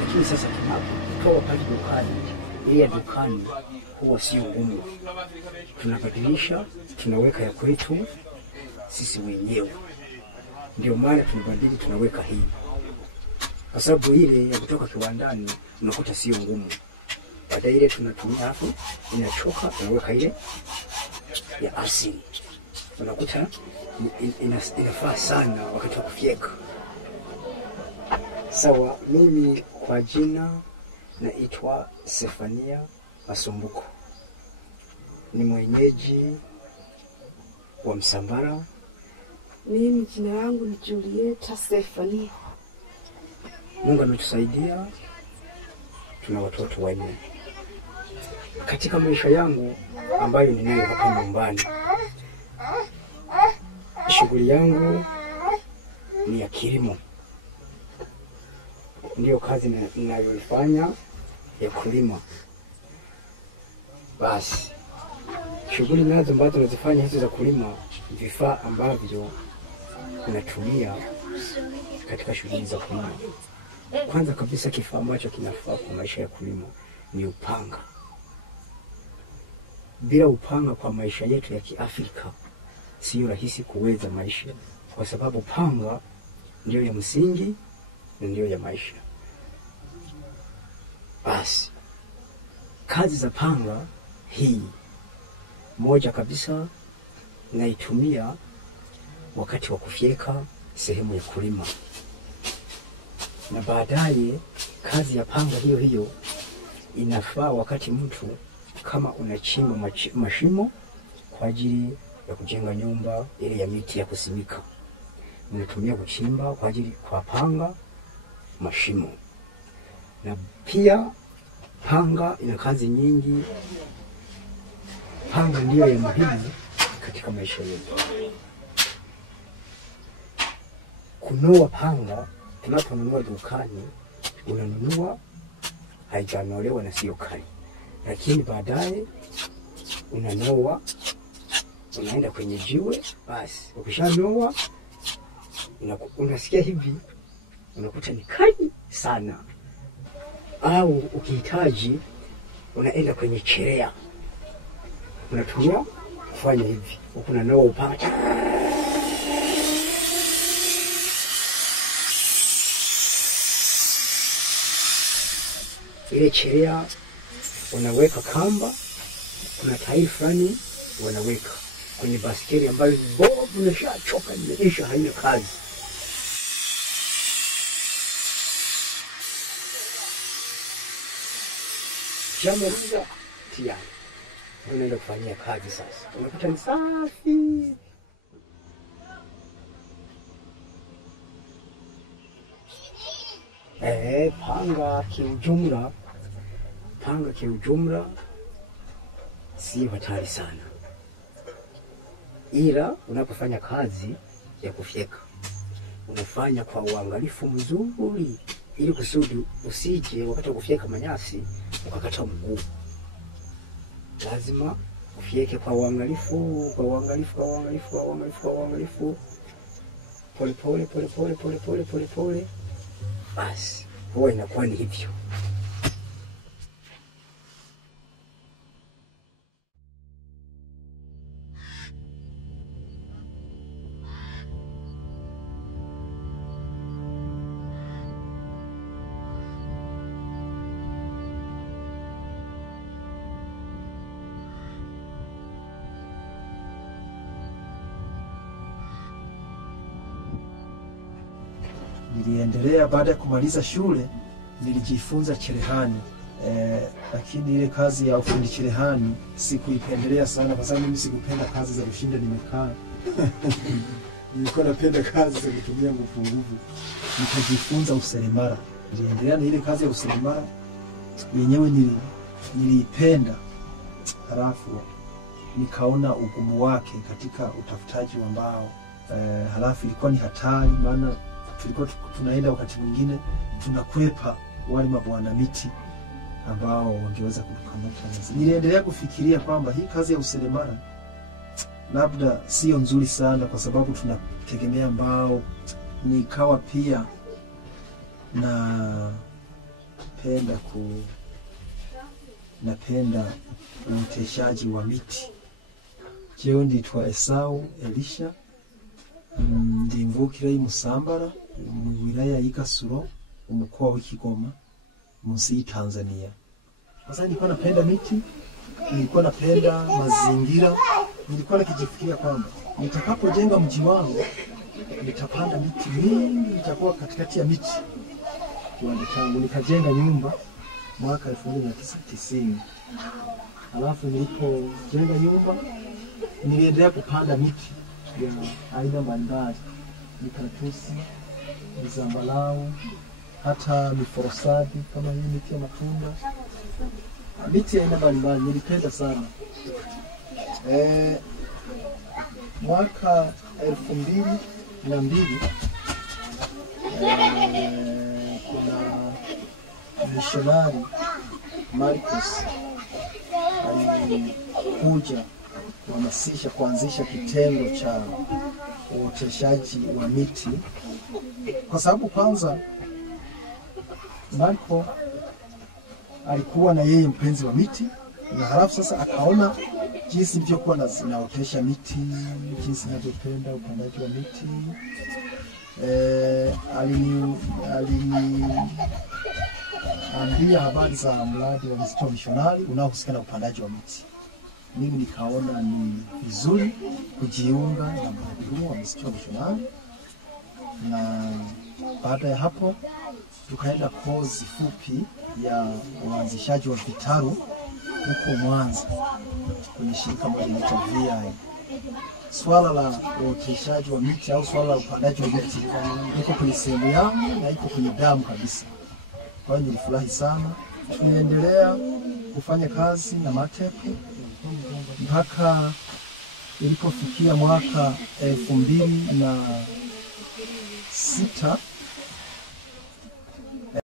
Lakini sasa tunapotoa pale dukani, ile dukani huwa sio ngumu. Tunabadilisha, tunaweka ya kwetu sisi wenyewe. Ndio maana tunabadili, tunaweka hii. Kwa sababu ile ya kutoka kiwandani unakuta sio ngumu. Baada ile tunatumia hapo, inachoka, tunaweka ile ya asili. Unakuta inafaa sana wakati wa kufyeka. Sawa, mimi kwa jina naitwa Sefania Masumbuko. Ni mwenyeji wa Msambara. Mimi jina langu ni Julieta Sefania. Mungu ametusaidia, tuna watoto wanne. Katika maisha yangu ambayo ninayo hapa nyumbani, shughuli yangu ni ya kilimo. Ndio kazi ninayoifanya ya kulima. Basi shughuli nazo ambazo nazifanya hizo za kulima, vifaa ambavyo natumia katika shughuli za kulima. Kwanza kabisa kifaa ambacho kinafaa kwa maisha ya kulima ni upanga. Bila upanga kwa maisha yetu ya Kiafrika sio rahisi kuweza maisha, kwa sababu panga ndio ya msingi na ndio ya maisha. Basi kazi za panga hii, moja kabisa naitumia wakati wa kufyeka sehemu ya kulima. Na baadaye kazi ya panga hiyo hiyo inafaa wakati mtu kama unachimba mashimo kwa ajili ya kujenga nyumba ile ya miti ya kusimika. Unatumia kuchimba kwa ajili kwa panga mashimo. Na pia panga ina kazi nyingi. Panga ndio ya muhimu katika maisha yetu. Kununua panga, tunaponunua dukani, unanunua haijanolewa na sio kali. Lakini baadaye unanoa, unaenda kwenye jiwe, basi ukishanoa unasikia hivi, unakuta ni kali sana. Au ukihitaji unaenda kwenye cherea, unatumia kufanya hivi, unanoa upanga. Ile cherea unaweka kamba, kuna tairi fulani wanaweka kwenye baskeli ambayo ni bovu na shachoka, imeisha, haina kazi. Jamaliza tayari, unaenda kufanyia kazi sasa. Unakuta ni safi. Panga kiujumla si hatari sana. Ila unapofanya kazi ya kufyeka, unafanya kwa uangalifu mzuri ili kusudi usije wakati wa kufyeka manyasi ukakata mguu. Lazima ufyeke kwa uangalifu, pole. Basi huwa inakuwa ni hivyo. Niliendelea baada ya kumaliza shule, nilijifunza cherehani Lakini ile kazi ya ufundi cherehani sikuipendelea sana, kwa sababu mimi sikupenda kazi za kushinda nimekaa. Nilikuwa napenda kazi za kutumia nguvu. Nikajifunza useremala. Niliendelea na ile kazi ya useremala yenyewe, niliipenda. Halafu nikaona ugumu wake katika utafutaji wa mbao. Halafu ilikuwa ni hatari, maana tulikuwa tunaenda wakati mwingine tunakwepa wale mabwana miti ambao wangeweza kutukamata. Niliendelea kufikiria kwamba hii kazi ya useremala labda sio nzuri sana, kwa sababu tunategemea mbao. Nikawa pia napenda uoteshaji wa miti. Jewe nditwa Esau Elisha, ndimvukira i Musambara mu wilaya ya Kasuro, mkoa wa Kigoma, munsi Tanzania. Sasa nilikuwa napenda miti, nilikuwa napenda mazingira. Nilikuwa nikijifikiria kwamba nitakapojenga mji wangu nitapanda miti mingi, nitakuwa katikati ya miti. Kiwanda changu nikajenga nyumba mwaka 1990. Halafu nilipojenga nyumba niliendelea kupanda miti ya aina mbalimbali, mikaratusi, mizambalau, hata miforosadi kama hii miti ya matunda. Miti ya aina mbalimbali nilipenda sana. Mwaka 2002 kuna missionary Marcus alikuja kuanzisha kitendo cha uoteshaji wa miti, kwa sababu kwanza Marco alikuwa na yeye mpenzi wa miti, na halafu sasa akaona jinsi nilivyokuwa naotesha miti, jinsi ninavyopenda upandaji wa miti. Aliniambia habari za mradi wa misitu mishonari unaohusika na upandaji wa miti. Mimi nikaona ni vizuri kujiunga na mradi huu wa misitu mishonari, na baada ya hapo tukaenda kozi fupi ya uanzishaji wa vitaru huko Mwanza kwenye shirika moja linaloitwa VI. Swala la uoteshaji wa miti au swala la upandaji wa miti liko kwenye sehemu yangu na iko kwenye damu kabisa. Kwa hiyo nilifurahi sana. Tuliendelea kufanya kazi na matepe mpaka ilipofikia mwaka 2006